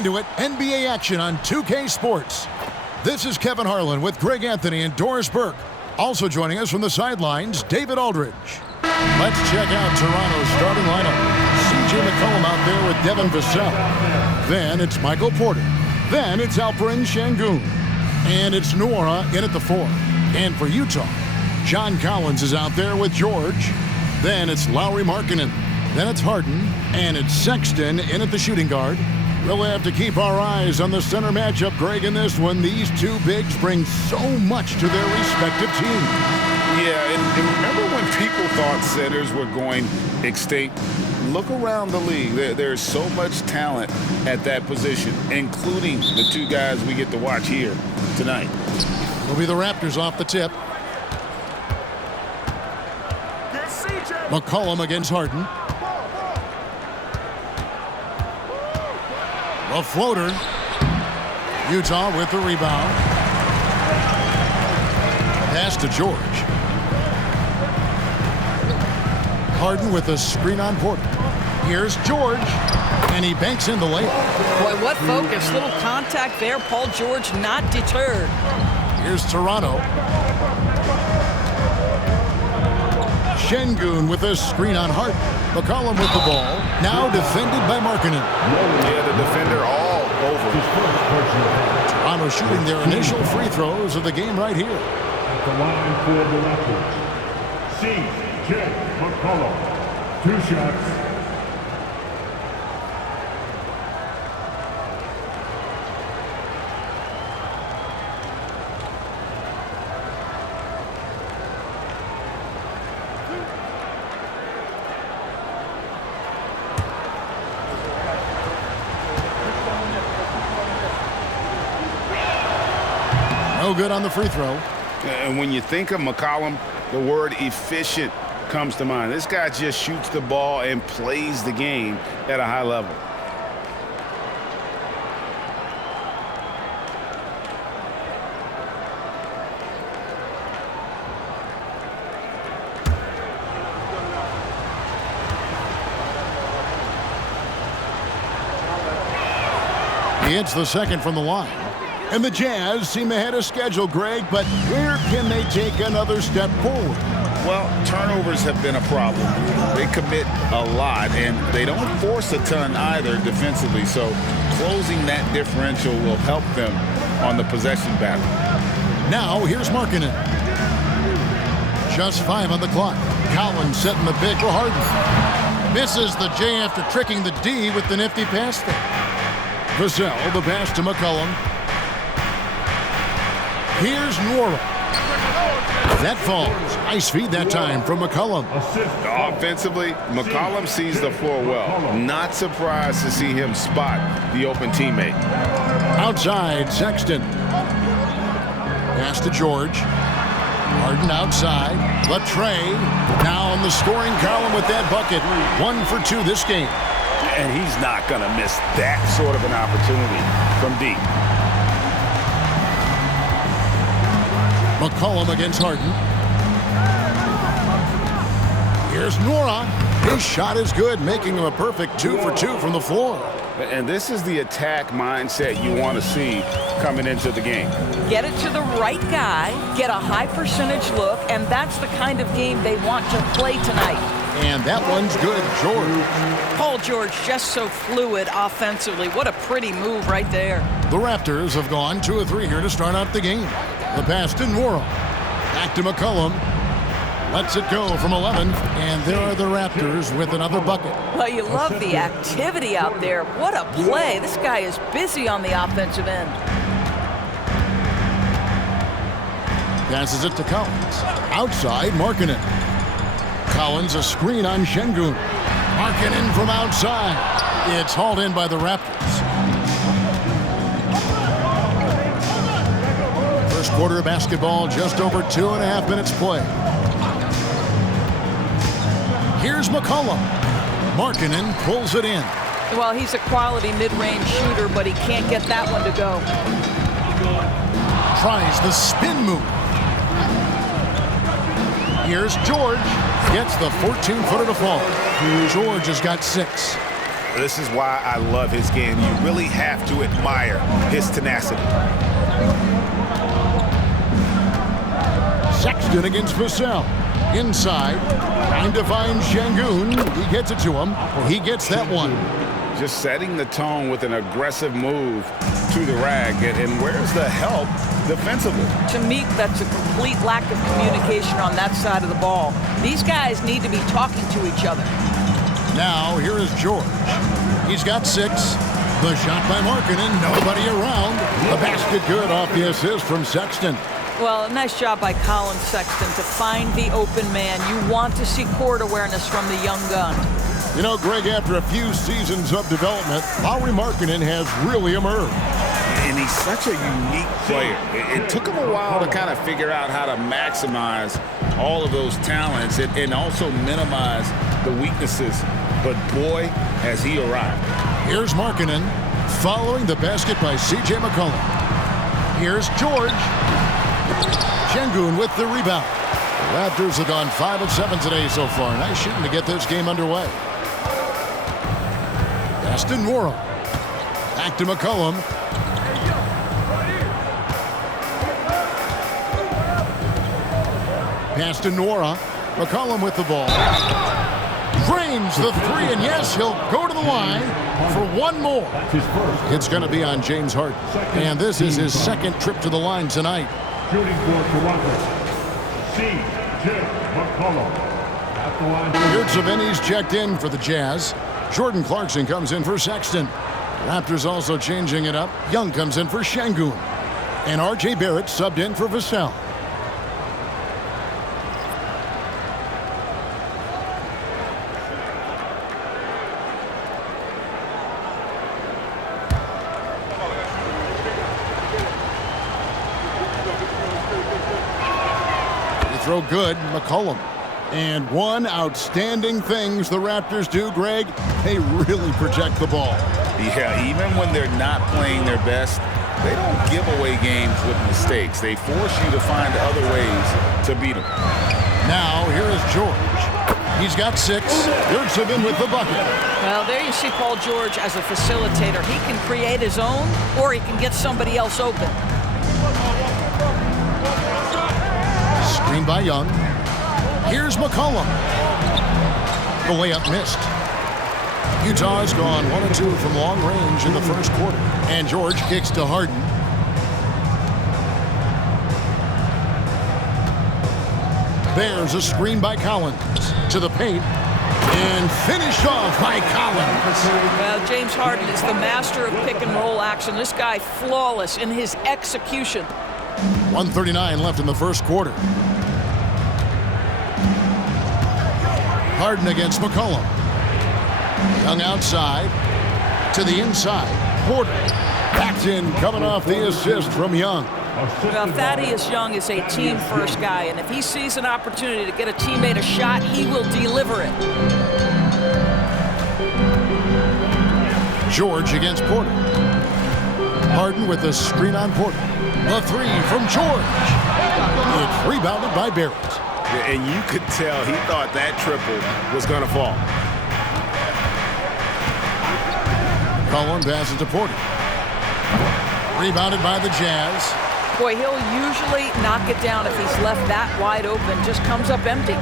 into it. NBA action on 2K Sports. This is Kevin Harlan with Greg Anthony and Doris Burke. Also joining us from the sidelines, David Aldridge. Let's check out Toronto's starting lineup. CJ McCollum out there with Devin Vassell. Then it's Michael Porter. Then it's Alperen Sengun. And it's Nwora in at the 4. And for Utah, John Collins is out there with George. Then it's Lauri Markkanen. Then it's Harden. And it's Sexton in at the shooting guard. We'll have to keep our eyes on the center matchup, Greg, in this one. These two bigs bring so much to their respective teams. Yeah, and remember when people thought centers were going extinct? Look around the league. There's so much talent at that position, including the two guys we get to watch here tonight. Will be the Raptors off the tip. McCollum against Harden. A floater. Utah with the rebound. Pass to George. Harden with a screen on Porter. Here's George. And he banks in the layup. Boy, what focus. Little contact there. Paul George not deterred. Here's Toronto. Sengun with a screen on Harden. McCollum with the ball. Now defended by Markkanen. Yeah, the defender all over. Toronto shooting their initial free throws of the game right here. At the line for the Raptors, C.J. McCollum. 2 shots. No good on the free throw. And when you think of McCollum, the word efficient comes to mind. This guy just shoots the ball and plays the game at a high level. He hits the second from the line. And the Jazz seem ahead of schedule, Greg, but where can they take another step forward? Well, turnovers have been a problem. They commit a lot, and they don't force a ton either defensively, so closing that differential will help them on the possession battle. Now, here's Markkanen. Just 5 on the clock. Collins setting the pick for Harden. Misses the J after tricking the D with the nifty pass there. Vassell, the pass to McCollum. Here's Nwora. That falls. Nice feed that time from McCollum. Offensively, McCollum sees the floor well. Not surprised to see him spot the open teammate. Outside, Sexton. Pass to George. Harden outside. Latrey now on the scoring column with that bucket. 1 for 2 this game. And he's not going to miss that sort of an opportunity from deep. McCollum against Harden. Here's Nwora. His shot is good, making him a perfect 2 for 2 from the floor. And this is the attack mindset you want to see coming into the game. Get it to the right guy, get a high percentage look, and that's the kind of game they want to play tonight. And that one's good, George. Paul George just so fluid offensively. What a pretty move right there. The Raptors have gone 2 of 3 here to start out the game. The pass to Nwora. Back to McCollum. Lets it go from 11. And there are the Raptors with another bucket. Well, you love the activity out there. What a play. This guy is busy on the offensive end. Passes it to Collins. Outside, Markkanen. Collins a screen on Sengun. Markkanen from outside. It's hauled in by the Raptors. First quarter of basketball, just over 2.5 minutes play. Here's McCollum. Markkanen pulls it in. Well, he's a quality mid-range shooter, but he can't get that one to go. Tries the spin move. Here's George. Gets the 14-footer to fall. George has got 6. This is why I love his game. You really have to admire his tenacity. Sexton against Vassell. Inside, trying to find Şengün. He gets it to him. He gets that one. Just setting the tone with an aggressive move to the rack. And where's the help defensively? To me, that's a complete lack of communication on that side of the ball. These guys need to be talking to each other. Now, here is George. He's got 6. The shot by Markkanen. Nobody around. The basket good off the assist from Sexton. Well, a nice job by Colin Sexton to find the open man. You want to see court awareness from the young gun. You know, Greg, after a few seasons of development, Lauri Markkanen has really emerged. And he's such a unique player. It took him a while to kind of figure out how to maximize all of those talents and also minimize the weaknesses. But boy, has he arrived. Here's Markkanen following the basket by C.J. McCollum. Here's George. Şengün with the rebound. The Raptors have gone 5 of 7 today so far. Nice shooting to get this game underway. Pass to Nwora. Back to McCollum. Pass to Nwora. McCollum with the ball. Drains the 3, and yes, he'll go to the line for one more. It's going to be on James Harden. And this is his second trip to the line tonight. Shooting for Toronto, C.J. McCollum. At the line. Yurtseven's checked in for the Jazz. Jordan Clarkson comes in for Sexton. Raptors also changing it up. Young comes in for Şengün. And R.J. Barrett subbed in for Vassell. Throw good, McCollum. And one outstanding things the Raptors do, Greg, they really protect the ball. Yeah, even when they're not playing their best, they don't give away games with mistakes. They force you to find other ways to beat them. Now, here is George. He's got 6. Yurtseven with the bucket. Well, there you see Paul George as a facilitator. He can create his own, or he can get somebody else open. Screen by Young. Here's McCollum. The layup missed. Utah's gone 1 of 2 from long range in the first quarter. And George kicks to Harden. There's a screen by Collins. To the paint. And finished off by Collins. Well, James Harden is the master of pick and roll action. This guy flawless in his execution. 1:39 left in the first quarter. Harden against McCollum. Young outside. To the inside. Porter. Backed in, coming off the assist from Young. Well, Thaddeus Young is a team-first guy, and if he sees an opportunity to get a teammate a shot, he will deliver it. George against Porter. Harden with the screen on Porter. The 3 from George. It's rebounded by Barrett. And you could tell he thought that triple was going to fall. Collins passes to Porter. Rebounded by the Jazz. Boy, he'll usually knock it down if he's left that wide open. Just comes up empty.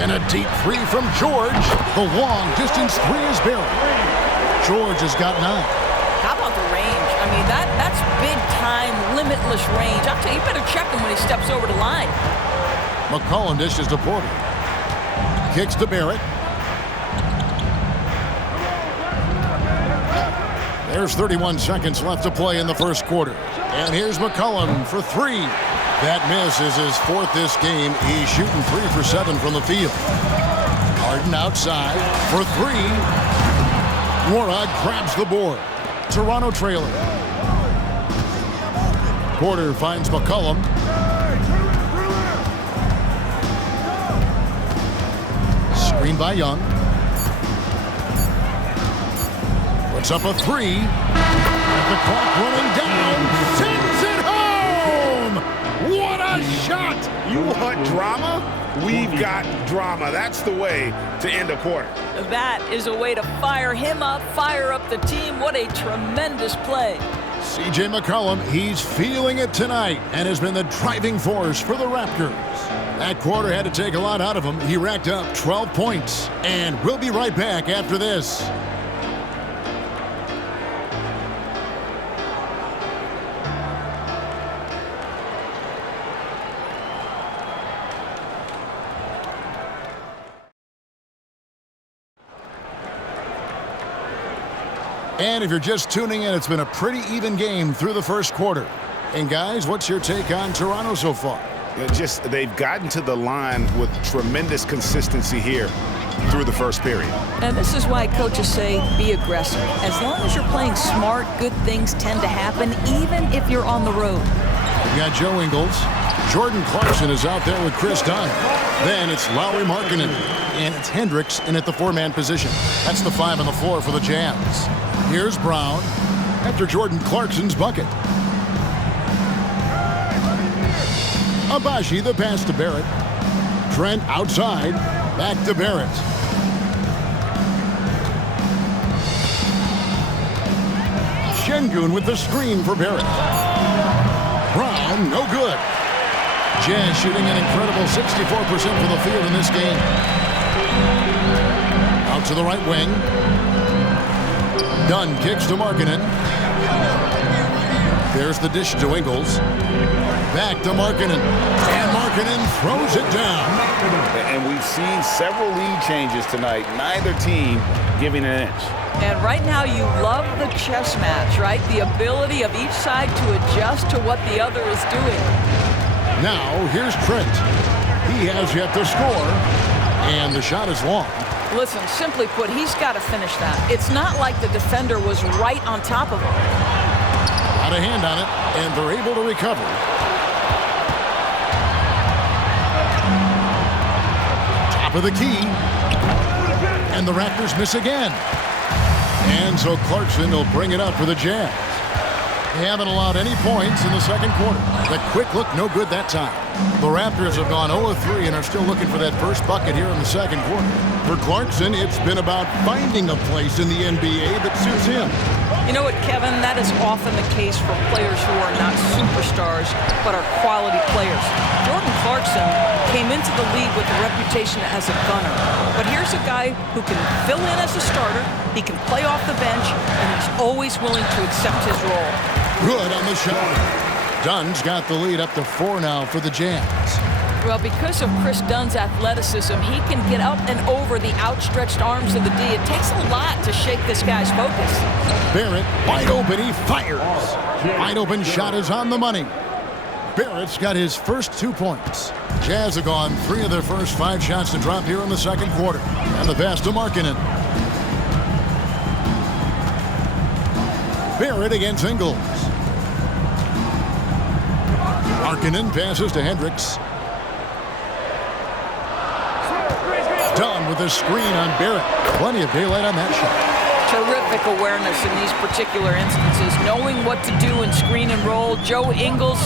And a deep 3 from George. The long distance 3 is Barrett. George has got 9. How about the range? I mean, that's big-time, limitless range. I'll tell you, you better check him when he steps over the line. McCollum dishes to Porter. Kicks to Barrett. There's 31 seconds left to play in the first quarter. And here's McCollum for 3. That miss is his 4th this game. He's shooting 3 for 7 from the field. Harden outside for 3. Nwora grabs the board. Toronto trailing. Porter finds McCollum. Screen by Young. Puts up a 3. The clock running down. Sends it home! What a shot! You want drama? We've got drama. That's the way to end a quarter. That is a way to fire him up, fire up the team. What a tremendous play. C.J. McCollum, he's feeling it tonight and has been the driving force for the Raptors. That quarter had to take a lot out of him. He racked up 12 points. And we'll be right back after this. And if you're just tuning in, it's been a pretty even game through the first quarter. And guys, what's your take on Toronto so far? They've gotten to the line with tremendous consistency here through the first period. And this is why coaches say be aggressive. As long as you're playing smart, good things tend to happen, even if you're on the road. We got Joe Ingles. Jordan Clarkson is out there with Chris Dunn. Then it's Lauri Markkanen. And it's Hendricks in at the four-man position. That's the 5 on the floor for the Jazz. Here's Brown after Jordan Clarkson's bucket. Abaji, the pass to Barrett. Trent outside. Back to Barrett. Şengün with the screen for Barrett. Brown, no good. Jazz shooting an incredible 64% for the field in this game. Out to the right wing. Dunn kicks to Markkanen. There's the dish to Ingles. Back to Markkanen. And Markkanen throws it down. And we've seen several lead changes tonight. Neither team giving an inch. And right now you love the chess match, right? The ability of each side to adjust to what the other is doing. Now here's Trent. He has yet to score. And the shot is long. Listen, simply put, he's got to finish that. It's not like the defender was right on top of him. Got a hand on it, and they're able to recover. Top of the key. And the Raptors miss again. And so Clarkson will bring it up for the Jazz. They haven't allowed any points in the second quarter. The quick look, no good that time. The Raptors have gone 0-3 and are still looking for that first bucket here in the second quarter. For Clarkson, it's been about finding a place in the NBA that suits him. You know what, Kevin? That is often the case for players who are not superstars, but are quality players. Jordan Clarkson came into the league with a reputation as a gunner. But here's a guy who can fill in as a starter, he can play off the bench, and he's always willing to accept his role. Good on the shot. Dunn's got the lead up to 4 now for the Jazz. Well, because of Chris Dunn's athleticism, he can get up and over the outstretched arms of the D. It takes a lot to shake this guy's focus. Barrett, wide open, he fires. Wide open shot is on the money. Barrett's got his first 2 points. Jazz have gone 3 of their first 5 shots to drop here in the second quarter. And the pass to Markkanen. Barrett against Ingles. Markkanen passes to Hendricks. Dunn with a screen on Barrett. Plenty of daylight on that shot. Terrific awareness in these particular instances, knowing what to do in screen and roll. Joe Ingles,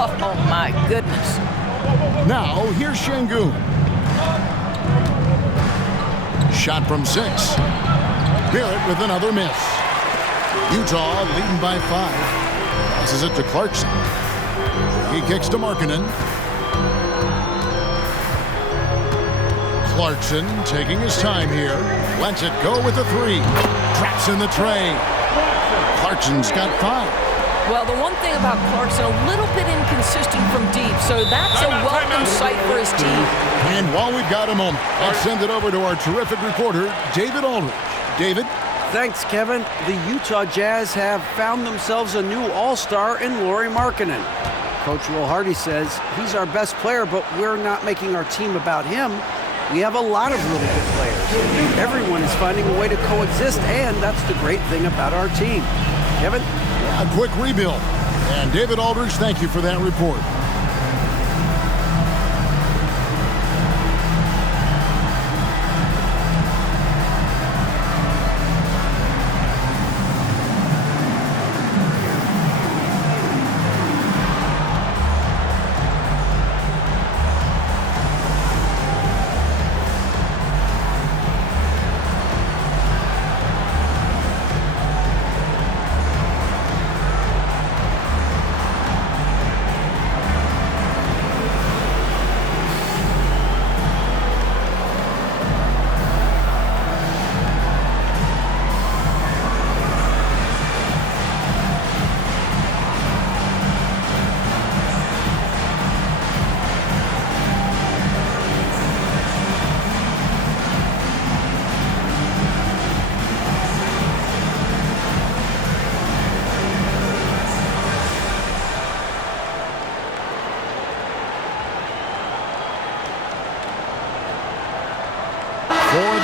oh my goodness. Now here's Şengün. Shot from 6. Barrett with another miss. Utah leading by 5. Passes it to Clarkson. He kicks to Markkanen. Clarkson taking his time here. Lets it go with the 3. Traps in the tray. Clarkson's got 5. Well, the one thing about Clarkson, a little bit inconsistent from deep, so that's a welcome sight for his team. And while we've got a moment, let's send it over to our terrific reporter, David Aldridge. David? Thanks, Kevin. The Utah Jazz have found themselves a new all-star in Lauri Markkanen. Coach Will Hardy says he's our best player, but we're not making our team about him. We have a lot of really good players. Everyone is finding a way to coexist, and that's the great thing about our team. Kevin? A quick rebuild. And David Aldridge, thank you for that report.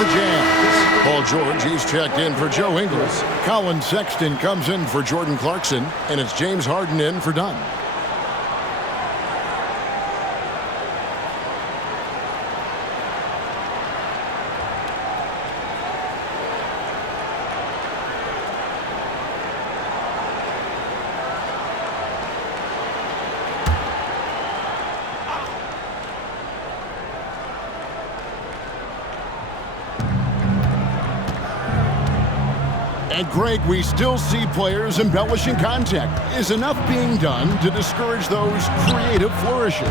Jazz. Paul George, he's checked in for Joe Ingles. Colin Sexton comes in for Jordan Clarkson. And it's James Harden in for Dunn. And Greg, we still see players embellishing contact. Is enough being done to discourage those creative flourishes?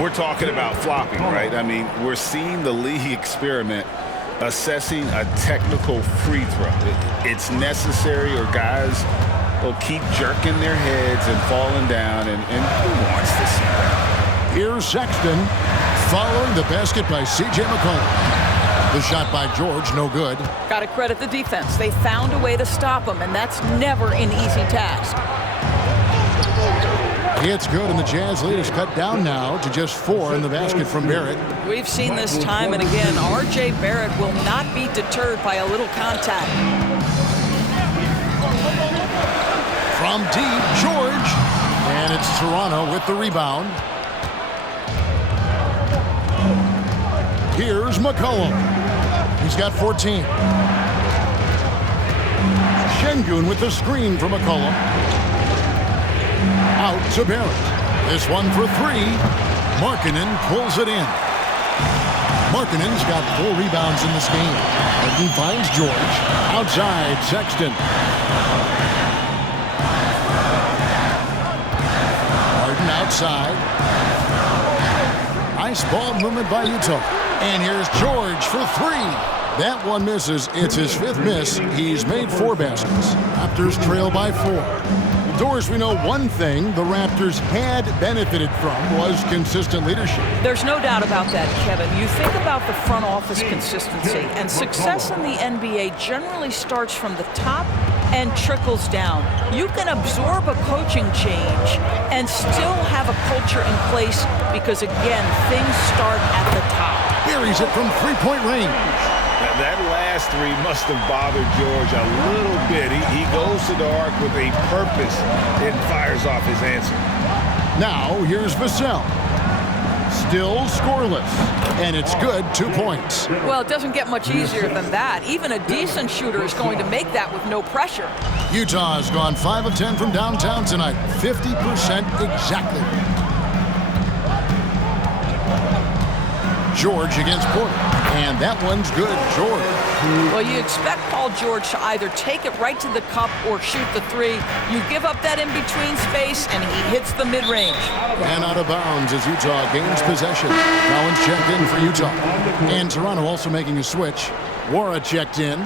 We're talking about flopping, right? I mean, we're seeing the league experiment assessing a technical free throw. It's necessary, or guys will keep jerking their heads and falling down, and who wants to see that? Here's Sexton following the basket by C.J. McCollum. The shot by George, no good. Got to credit the defense. They found a way to stop him, and that's never an easy task. It's good, and the Jazz lead is cut down now to just 4 in the basket from Barrett. We've seen this time and again. R.J. Barrett will not be deterred by a little contact. From deep, George. And it's Toronto with the rebound. Here's McCollum. He's got 14. Şengün with the screen for McCollum. Out to Barrett. This one for 3. Markkanen pulls it in. Markkanen's got 4 rebounds in this game. Harden finds George. Outside, Sexton. Harden outside. Nice ball movement by Utah. And here's George for 3. That one misses. It's his 5th miss. He's made 4 baskets. Raptors trail by 4. Doors, we know one thing the Raptors had benefited from was consistent leadership. There's no doubt about that, Kevin. You think about the front office consistency, and success in the NBA generally starts from the top and trickles down. You can absorb a coaching change and still have a culture in place because, again, things start at the top. Buries it from 3-point range. That last 3 must have bothered George a little bit. He goes to the arc with a purpose and fires off his answer. Now here's Vassell. Still scoreless. And it's good, 2 points. Well, it doesn't get much easier than that. Even a decent shooter is going to make that with no pressure. Utah has gone 5 of 10 from downtown tonight. 50% exactly. George against Porter. And that one's good, George. Well, you expect Paul George to either take it right to the cup or shoot the 3. You give up that in-between space, and he hits the mid-range. And out of bounds as Utah gains possession. Collins checked in for Utah. And Toronto also making a switch. Wara checked in.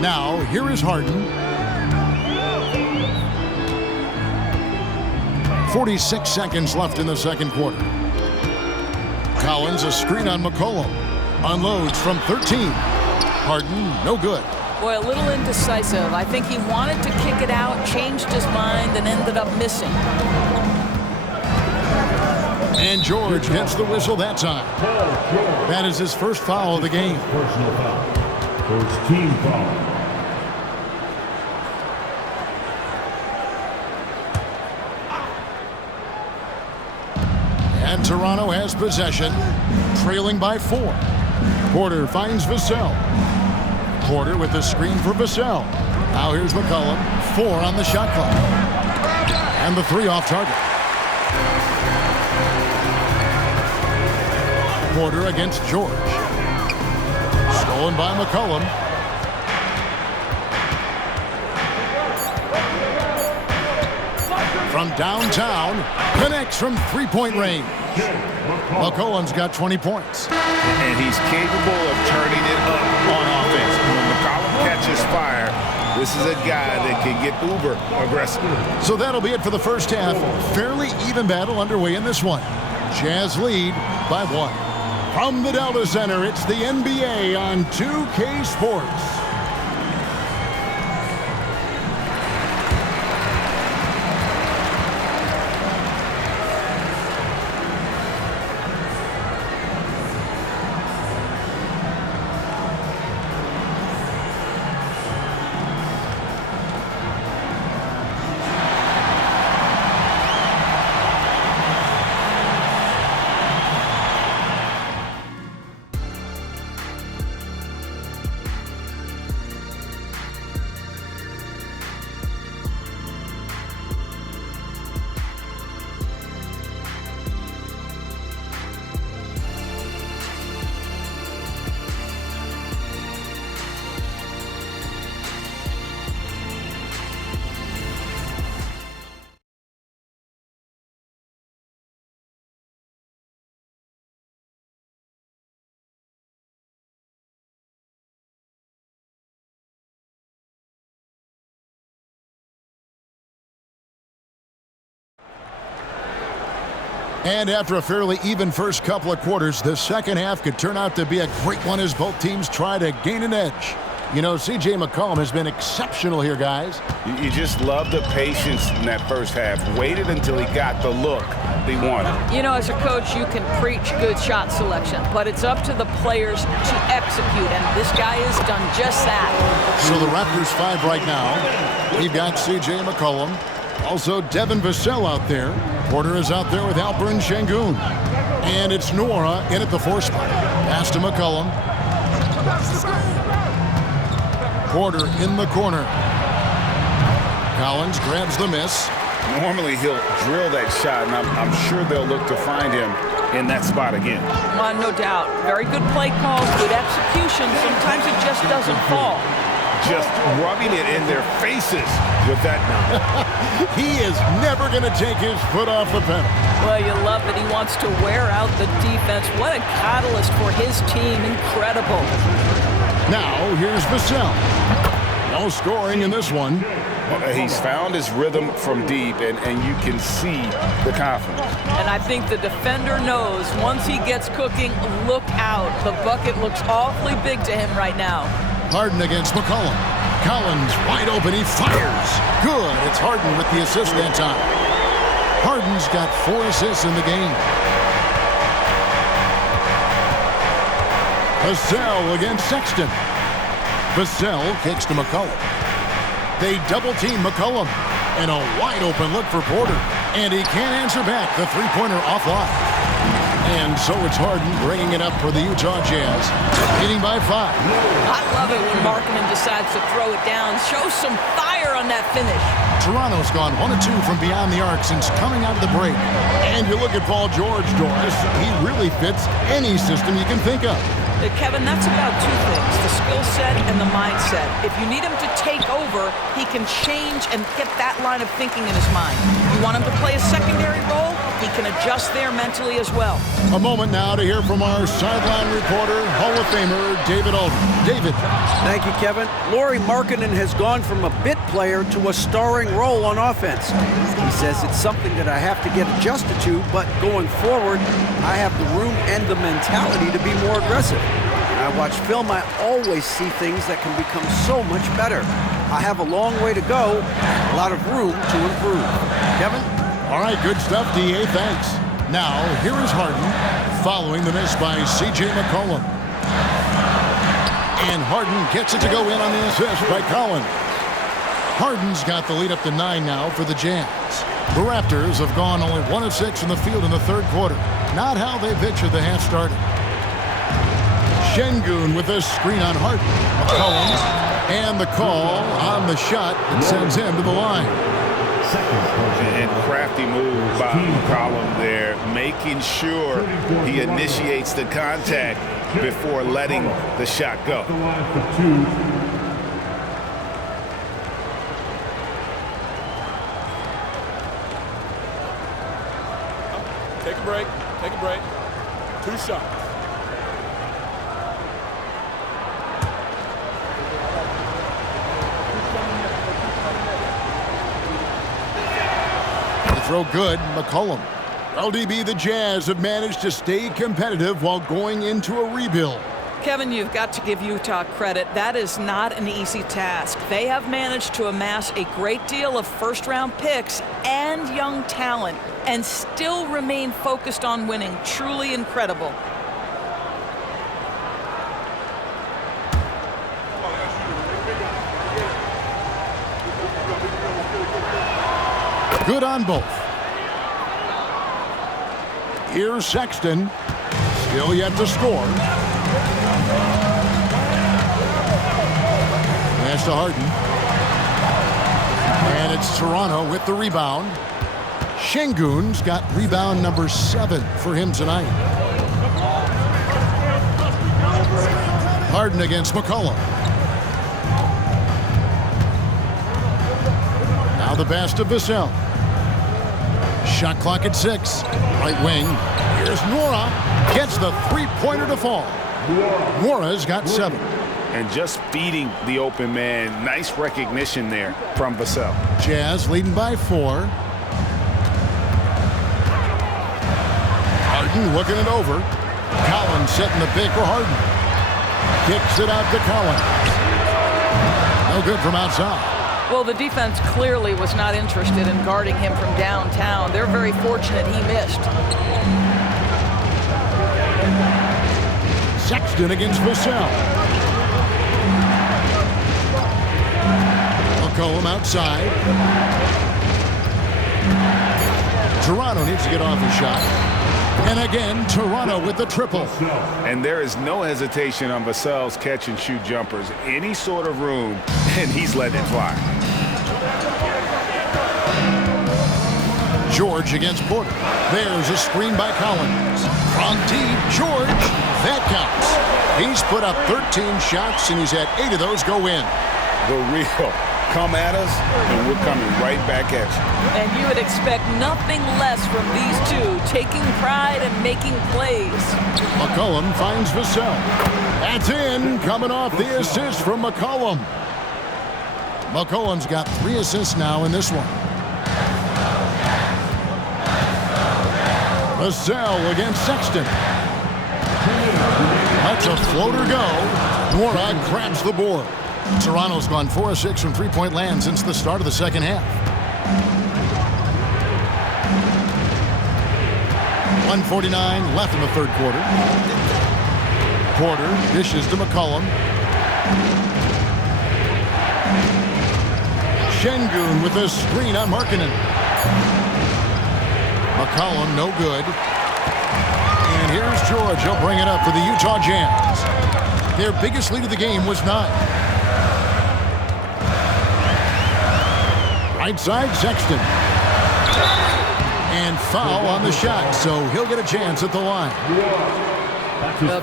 Now, here is Harden. 46 seconds left in the second quarter. Collins, a screen on McCollum. Unloads from 13. Harden, no good. Boy, a little indecisive. I think he wanted to kick it out, changed his mind, and ended up missing. And George gets the whistle that time. That is his first foul of the game. Personal foul. First team foul. And Toronto has possession, trailing by 4. Porter finds Vassell. Porter with the screen for Vassell. Now here's McCollum. 4 on the shot clock. And the 3 off target. Porter against George. Stolen by McCollum. From downtown, connects from 3-point range. McCollum's got 20 points. And he's capable of turning it up on offense. When McCollum catches fire, this is a guy that can get uber aggressive. So that'll be it for the first half. Fairly even battle underway in this one. Jazz lead by 1. From the Delta Center, it's the NBA on 2K Sports. And after a fairly even first couple of quarters, the second half could turn out to be a great one as both teams try to gain an edge. You know, C.J. McCollum has been exceptional here, guys. You just love the patience in that first half. Waited until he got the look he wanted. You know, as a coach, you can preach good shot selection, but it's up to the players to execute, and this guy has done just that. So the Raptors 5 right now. We've got C.J. McCollum. Also Devin Vassell out there. Porter is out there with Alperen Şengün. And it's Nora in at the 4 spot. Pass to McCollum. Porter in the corner. Collins grabs the miss. Normally he'll drill that shot, and I'm sure they'll look to find him in that spot again. No doubt. Very good play calls, good execution. Sometimes it just doesn't fall. Just rubbing it in their faces with that. He is never going to take his foot off the pedal. Well, you love that he wants to wear out the defense. What a catalyst for his team. Incredible. Now, here's Vassell. No scoring in this one. He's found his rhythm from deep, and you can see the confidence. And I think the defender knows once he gets cooking, look out. The bucket looks awfully big to him right now. Harden against McCollum. Collins wide open. He fires. Good. It's Harden with the assist that time. Harden's got 4 assists in the game. Vassell against Sexton. Vassell kicks to McCollum. They double-team McCollum. And a wide-open look for Porter. And he can't answer back. The three-pointer offline. And so it's Harden bringing it up for the Utah Jazz. Leading by 5. I love it when Markkanen decides to throw it down. Show some fire on that finish. Toronto's gone 1 of 2 from beyond the arc since coming out of the break. And you look at Paul George, Doris. He really fits any system you can think of. Kevin, that's about 2 things, the skill set and the mindset. If you need him to take over, he can change and get that line of thinking in his mind. You want him to play a secondary role, he can adjust there mentally as well. A moment now to hear from our sideline reporter, Hall of Famer David Aldridge. David. Thank you, Kevin. Lauri Markkanen has gone from a bit player to a starring role on offense. He says it's something that I have to get adjusted to, but going forward, I have the room and the mentality to be more aggressive. When I watch film, I always see things that can become so much better. I have a long way to go, a lot of room to improve. Kevin? All right, good stuff, D.A. Thanks. Now, here is Harden following the miss by C.J. McCollum. And Harden gets it to go in on the assist by Collins. Harden's got the lead up to 9 now for the Jazz. The Raptors have gone only 1 of 6 in the field in the third quarter. Not how they pictured the half started. Şengün with a screen on Harden. McCollum and the call on the shot that sends him to the line. And crafty move by McCollum there, making sure he initiates the contact before letting the shot go. Take a break. Take a break. 2 shots. Throw good, McCollum. LDB, the Jazz have managed to stay competitive while going into a rebuild. Kevin, you've got to give Utah credit. That is not an easy task. They have managed to amass a great deal of first-round picks and young talent and still remain focused on winning. Truly incredible. Good on both. Here's Sexton. Still yet to score. Pass to Harden. And it's Toronto with the rebound. Şengün's got rebound number 7 for him tonight. Harden against McCollum. Now the pass to Vassell. Shot clock at 6. Right wing. Here's Nora. Gets the three-pointer to fall. Nora's got 7. And just feeding the open man. Nice recognition there from Vassell. Jazz leading by 4. Harden looking it over. Collins setting the pick for Harden. Kicks it out to Collins. No good from outside. Well, the defense clearly was not interested in guarding him from downtown. They're very fortunate he missed. Sexton against Vassell. McCollum outside. Toronto needs to get off his shot. And again, Toronto with the triple. And there is no hesitation on Vassell's catch-and-shoot jumpers. Any sort of room, and he's letting it fly. George against Porter. There's a screen by Collins. From deep, George. That counts. He's put up 13 shots, and he's had 8 of those go in. The real. Come at us, and we're coming right back at you. And you would expect nothing less from these two, taking pride and making plays. McCollum finds Vassell. That's in, coming off the assist from McCollum. McCollum's got 3 assists now in this one. Vassell against Sexton. That's a floater go. Morag grabs the board. Toronto's gone 4 of 6 from three-point land since the start of the second half. 1:49 left in the third quarter. Porter dishes to McCollum. Şengün with a screen on Markkanen. McCollum no good. And here's George. He'll bring it up for the Utah Jazz. Their biggest lead of the game was 9. Right side, Sexton. And foul on the shot, so he'll get a chance at the line.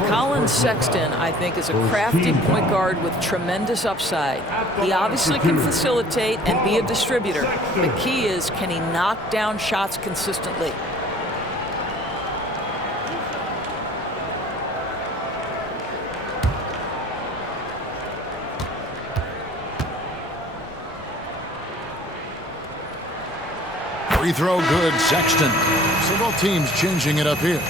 Colin Sexton, I think, is a crafty point guard with tremendous upside. He obviously can facilitate and be a distributor. The key is, can he knock down shots consistently? Free throw good, Sexton. So both teams changing it up here.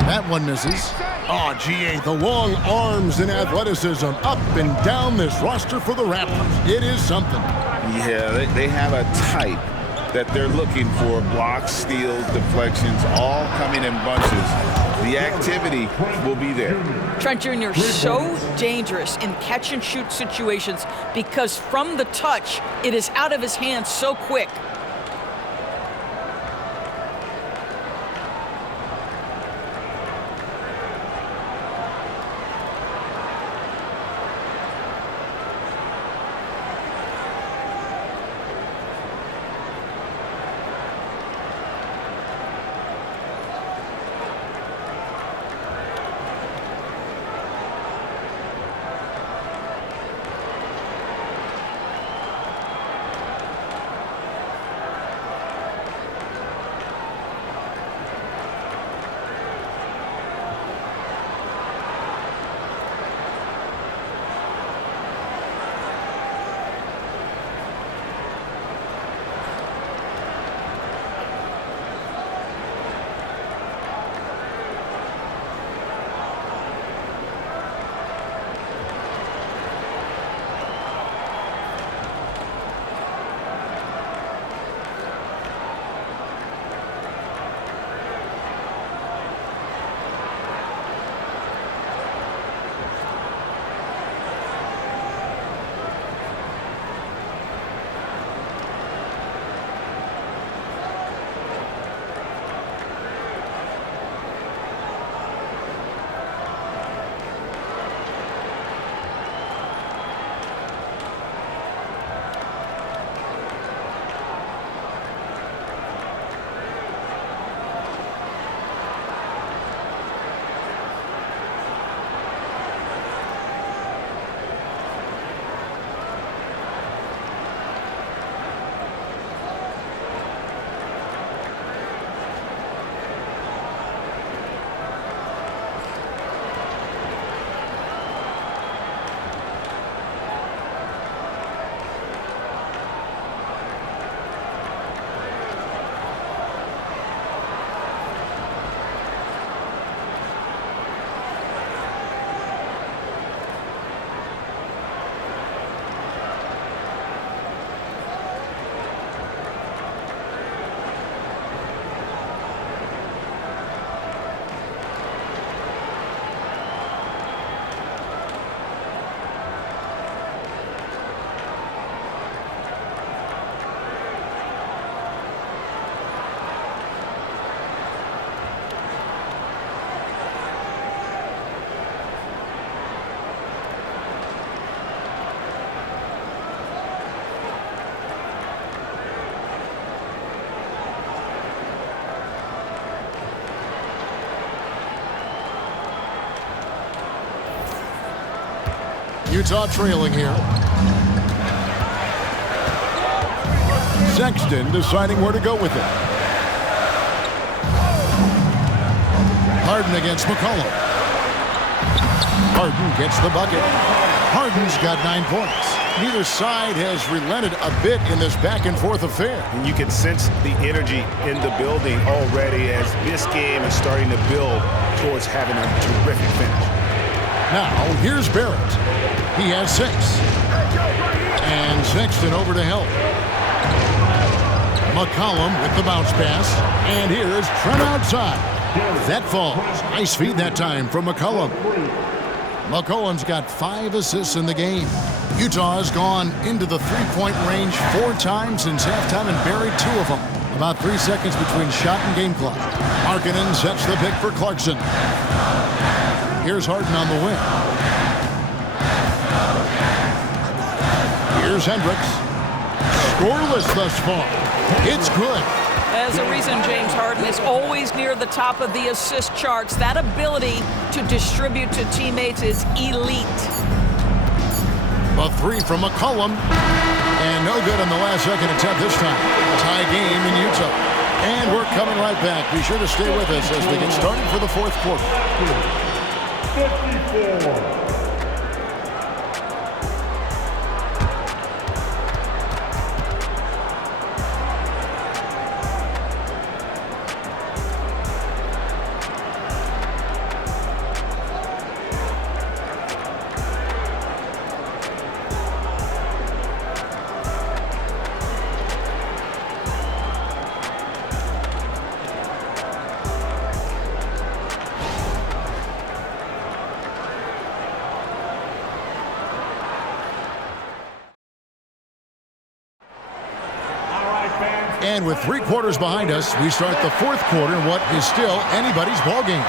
That one misses. Oh, GA, the long arms and athleticism up and down this roster for the Raptors. It is something. Yeah, they have a type that they're looking for. Blocks, steals, deflections, all coming in bunches. The activity will be there. Trent Jr. so dangerous in catch-and-shoot situations because from the touch, it is out of his hands so quick. Utah trailing here. Sexton deciding where to go with it. Harden against McCollum. Harden gets the bucket. Harden's got 9 points. Neither side has relented a bit in this back-and-forth affair. And you can sense the energy in the building already as this game is starting to build towards having a terrific finish. Now, here's Barrett. He has 6. And Sexton over to help. McCollum with the bounce pass. And here's Trent outside. That falls. Nice feed that time from McCollum. McCollum's got 5 assists in the game. Utah has gone into the three-point range 4 times since halftime and buried 2 of them. About 3 seconds between shot and game clock. Markkanen sets the pick for Clarkson. Here's Harden on the wing. Here's Hendricks. Scoreless thus far. It's good. There's a reason James Harden is always near the top of the assist charts. That ability to distribute to teammates is elite. A 3 from McCollum. And no good on the last second attempt this time. Tie game in Utah. And we're coming right back. Be sure to stay with us as we get started for the 4th quarter. 54. And with 3 quarters behind us, we start the 4th quarter in what is still anybody's ball game.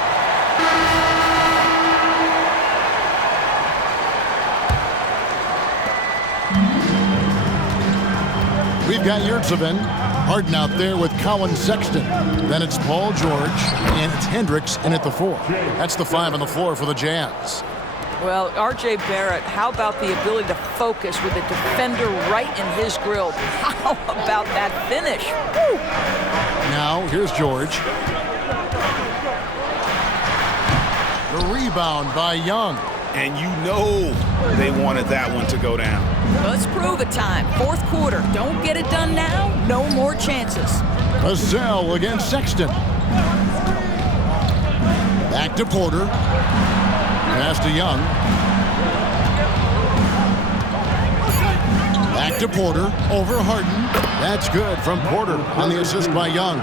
We've got Yurtseven. Harden out there with Colin Sexton. Then it's Paul George, and it's Hendricks in at the 4. That's the 5 on the floor for the Jazz. Well, R.J. Barrett, how about the ability to focus with a defender right in his grill? How about that finish? Woo! Now, here's George. The rebound by Young. And you know they wanted that one to go down. Let's prove it time. 4th quarter. Don't get it done now. No more chances. Vassell against Sexton. Back to Porter. Pass to Young. Back to Porter. Over Harden. That's good from Porter on the assist by Young.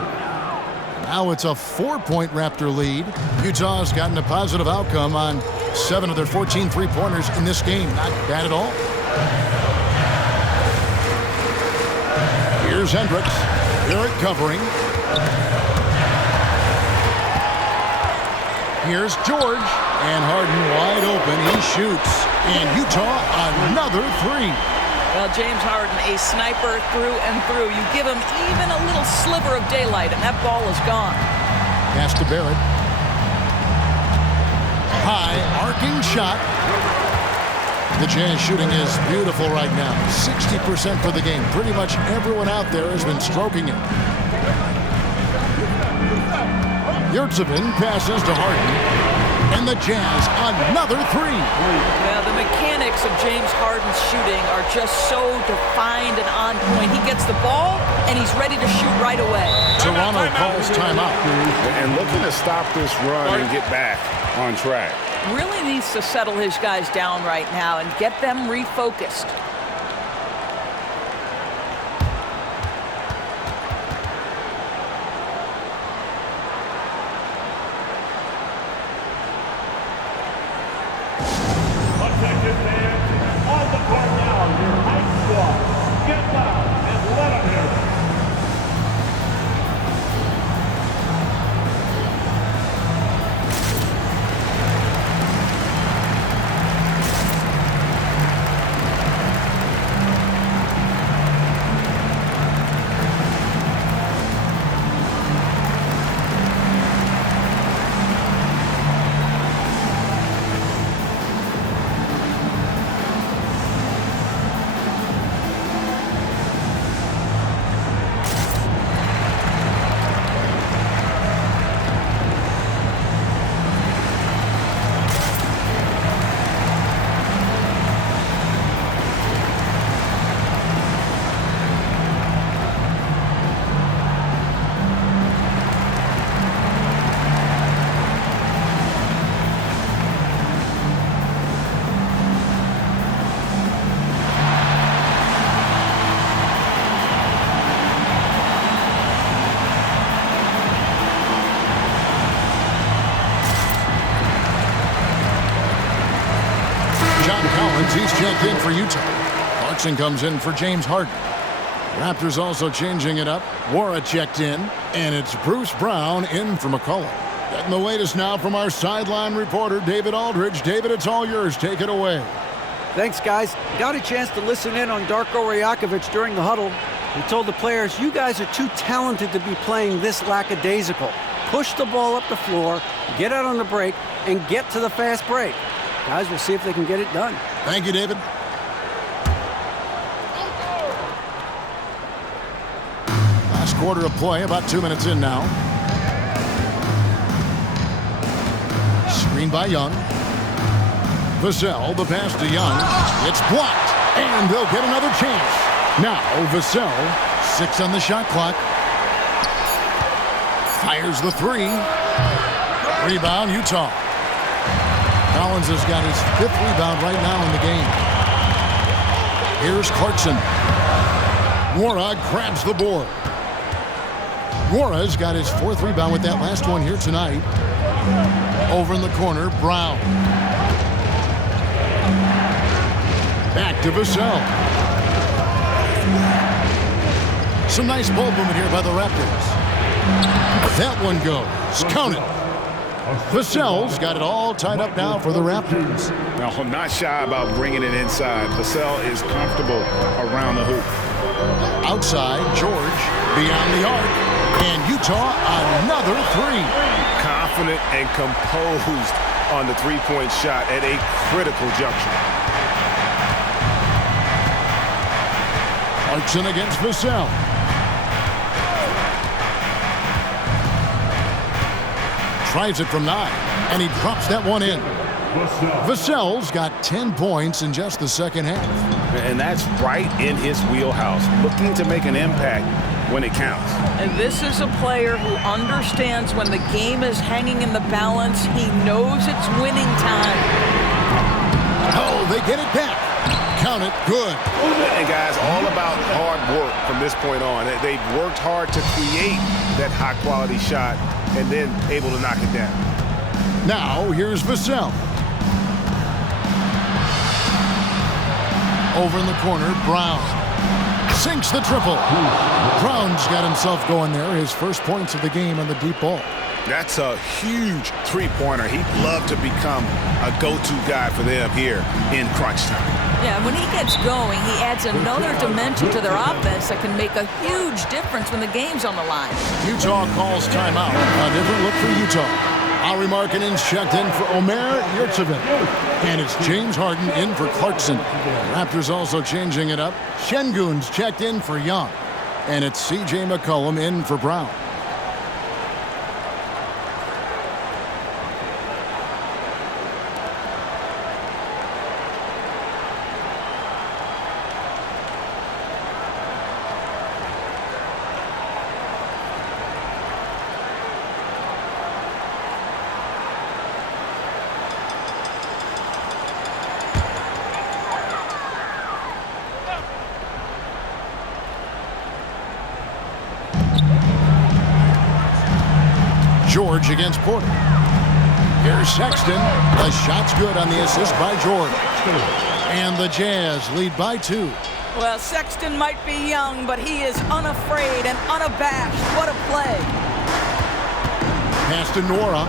Now it's a 4-point Raptor lead. Utah's gotten a positive outcome on 7 of their 14 three-pointers in this game. Not bad at all. Here's Hendricks. Barrett covering. Here's George. And Harden wide open. He shoots. And Utah another 3. Well, James Harden, a sniper through and through. You give him even a little sliver of daylight, and that ball is gone. Pass to Barrett. High, arcing shot. The Jazz shooting is beautiful right now. 60% for the game. Pretty much everyone out there has been stroking it. Yurtseven passes to Harden. And the Jazz, another 3. Well, the mechanics of James Harden's shooting are just so defined and on point. He gets the ball, and he's ready to shoot right away. Toronto calls timeout. And looking to stop this run and get back on track. Really needs to settle his guys down right now and get them refocused. He's checked in for Utah. Clarkson comes in for James Harden. Raptors also changing it up. Wara checked in, and it's Bruce Brown in for McCollum. Getting the latest now from our sideline reporter, David Aldridge. David, it's all yours. Take it away. Thanks, guys. Got a chance to listen in on Darko Rajakovic during the huddle. He told the players, you guys are too talented to be playing this lackadaisical. Push the ball up the floor, get out on the break, and get to the fast break. Guys, we'll see if they can get it done. Thank you, David. Last quarter of play, about 2 minutes in now. Screen by Young. Vassell, the pass to Young. It's blocked, and they'll get another chance. Now, Vassell, 6 on the shot clock. Fires the 3. Rebound, Utah. Collins has got his 5th rebound right now in the game. Here's Clarkson. Wara grabs the board. Wara's got his 4th rebound with that last one here tonight. Over in the corner, Brown. Back to Vassell. Some nice ball movement here by the Raptors. That one goes. Count it. Vassell's got it all tied up now for the Raptors. Now, not shy about bringing it inside. Vassell is comfortable around the hoop. Outside, George beyond the arc. And Utah, another 3. Confident and composed on the three-point shot at a critical juncture. Clarkson against Vassell. Tries it from 9, and he drops that one in. Vassell's got 10 points in just the second half. And that's right in his wheelhouse, looking to make an impact when it counts. And this is a player who understands when the game is hanging in the balance. He knows it's winning time. Oh, they get it back. Count it. Good. And guys, all about hard work from this point on. They've worked hard to create that high-quality shot and then able to knock it down. Now, here's Vassell. Over in the corner, Brown. Sinks the triple. Brown's got himself going there. His first points of the game on the deep ball. That's a huge three-pointer. He'd love to become a go-to guy for them here in crunch time. Yeah, when he gets going, he adds another dimension to their offense that can make a huge difference when the game's on the line. Utah calls timeout. A different look for Utah. Ari Markkanen's checked in for Omer Yurtseven. And it's James Harden in for Clarkson. Raptors also changing it up. Şengün's checked in for Young. And it's C.J. McCollum in for Brown. George against Porter. Here's Sexton. The shot's good on the assist by George. And the Jazz lead by 2. Well, Sexton might be young, but he is unafraid and unabashed. What a play. Pass to Nora.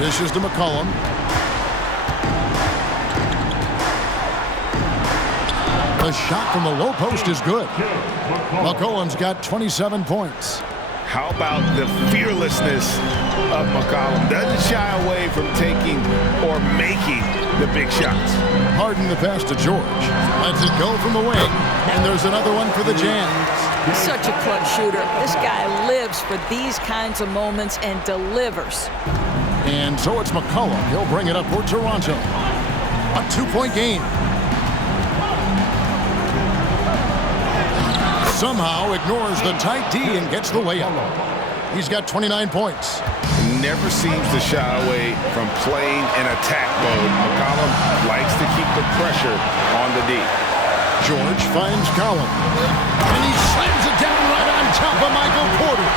Dishes to McCollum. The shot from the low post is good. McCollum's got 27 points. How about the fearlessness of McCollum? Doesn't shy away from taking or making the big shots. Harden the pass to George. Lets it go from the wing. And there's another one for the Jazz. Such a clutch shooter. This guy lives for these kinds of moments and delivers. And so it's McCollum. He'll bring it up for Toronto. A 2-point game. Somehow ignores the tight D and gets the layup. He's got 29 points. Never seems to shy away from playing in attack mode. McCollum likes to keep the pressure on the D. George finds Collins. And he slams it down right on top of Michael Porter.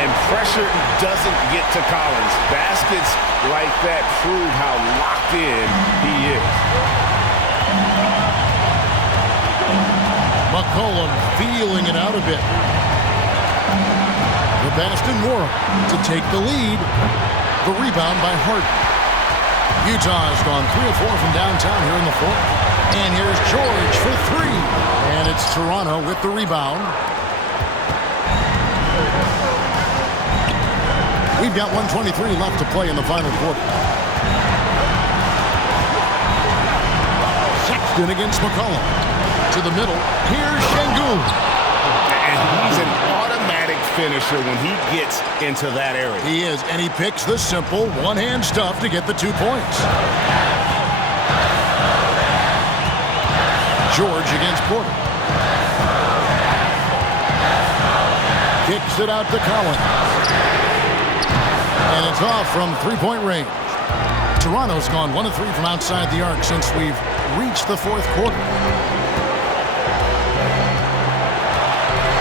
And pressure pressure doesn't get to Collins. Baskets like that prove how locked in he is. McCollum feeling it out a bit. The Baston Moore to take the lead. The rebound by Harden. Utah has gone 3 of 4 from downtown here in the fourth. And here's George for 3. And it's Toronto with the rebound. We've got 1:23 left to play in the final quarter. Sexton against McCollum. To the middle. Here's Şengün. And he's an automatic finisher when he gets into that area. He is, and he picks the simple one-hand stuff to get the 2 points. George against Porter. Kicks it out to Collins. And it's off from 3-point range. Toronto's gone 1 of 3 from outside the arc since we've reached the fourth quarter.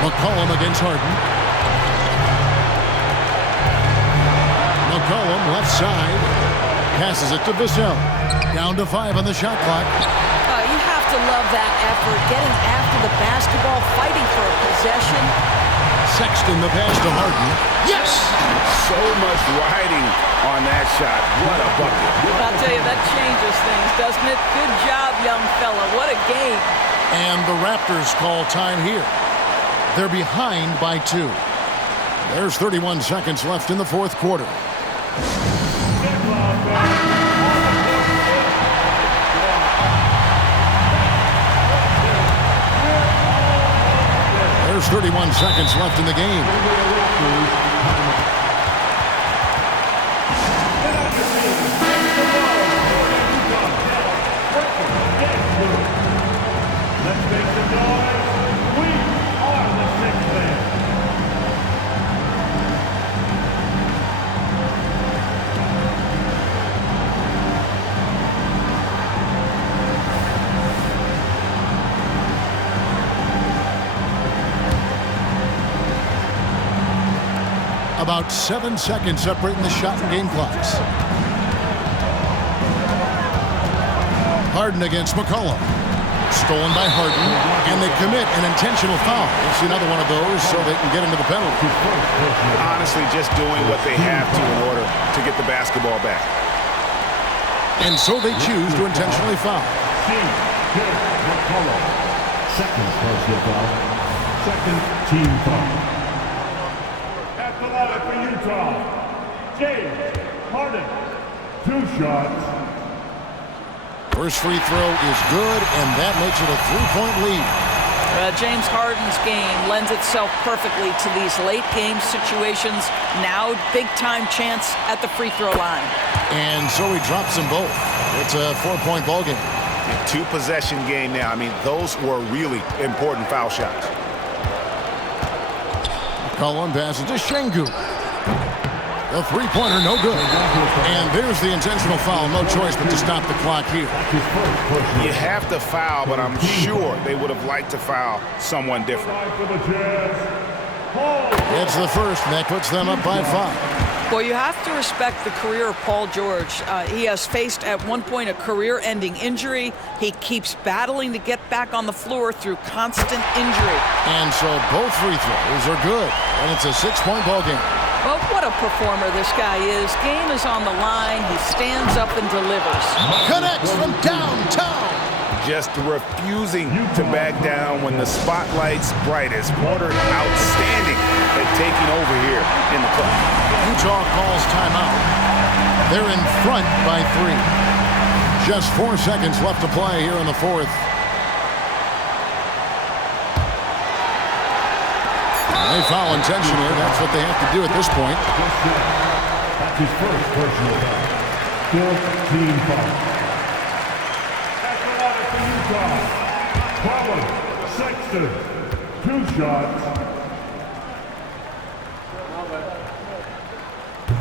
McCollum against Harden. McCollum left side. Passes it to Vassell. Down to 5 on the shot clock. You have to love that effort, getting after the basketball, fighting for a possession. Sexton the pass to Harden. Yes! So much riding on that shot. What a bucket. I'll tell you, that changes things, doesn't it? Good job, young fella. What a game. And the Raptors call time here. They're behind by 2. There's 31 seconds left in the fourth quarter. There's 31 seconds left in the game. Let's make some noise. We are the sixth man. About 7 seconds separating the shot and game clocks. Harden against McCollum. Stolen by Harden, and they commit an intentional foul. We'll see another one of those so they can get into the penalty. Honestly, just doing what they have to in order to get the basketball back. And so they choose to intentionally foul. McCollum. Second personal foul. Second team foul. At the line for Utah, James Harden. 2 shots. First free throw is good, and that makes it a 3-point lead. James Harden's game lends itself perfectly to these late-game situations. Now, big-time chance at the free throw line. And so he drops them both. It's a 4-point ball game. A 2-possession game now. I mean, those were really important foul shots. McCollum passes to Şengün. The 3-pointer, no good. And there's the intentional foul. No choice but to stop the clock here. You have to foul, but I'm sure they would have liked to foul someone different. It's the first, and that puts them up by 5. Well, you have to respect the career of Paul George. He has faced at one point a career-ending injury. He keeps battling to get back on the floor through constant injury. And so both free throws are good, and it's a 6-point ball game. Well, what a performer this guy is. Game is on the line. He stands up and delivers. Connects from downtown. Just refusing to back down when the spotlight's brightest. Porter outstanding at taking over here in the clutch. Utah calls timeout. They're in front by 3. Just 4 seconds left to play here in the fourth. They foul intentionally. That's what they have to do at this point. That's his first personal foul. 4th team foul. At the line for Utah, Collins, Sexton, 2 shots.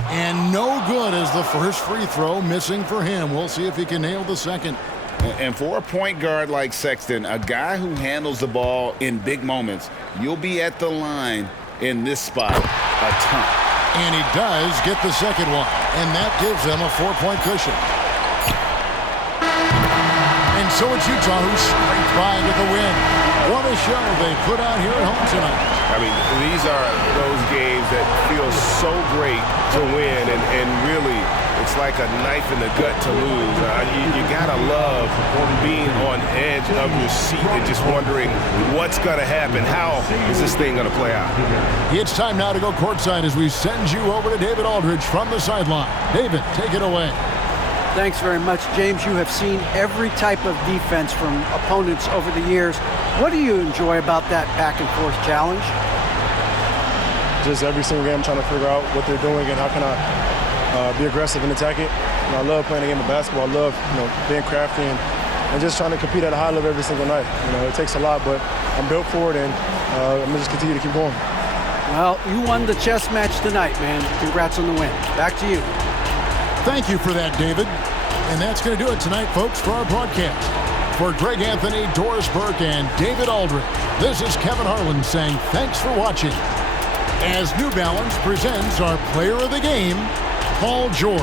And no good as the first free throw missing for him. We'll see if he can nail the second. And for a point guard like Sexton, a guy who handles the ball in big moments, you'll be at the line in this spot a ton. And he does get the second one. And that gives them a 4-point cushion. And so it's Utah who scraped by with the win. What a show they put on here at home tonight. I mean, these are those games that feel so great to win, and really, it's like a knife in the gut to lose. You gotta love being on edge of your seat and just wondering what's gonna happen. How is this thing gonna play out? It's time now to go courtside as we send you over to David Aldridge from the sideline. David, take it away. Thanks very much, James. You have seen every type of defense from opponents over the years. What do you enjoy about that back-and-forth challenge? Just every single game I'm trying to figure out what they're doing and how can I be aggressive and attack it. I love playing a game of basketball. I love being crafty and just trying to compete at a high level every single night. It takes a lot, but I'm built for it, and I'm going to just continue to keep going. Well, you won the chess match tonight, man. Congrats on the win. Back to you. Thank you for that, David. And that's going to do it tonight, folks, for our broadcast. For Greg Anthony, Doris Burke, and David Aldridge, this is Kevin Harlan saying thanks for watching. As New Balance presents our player of the game, Paul George.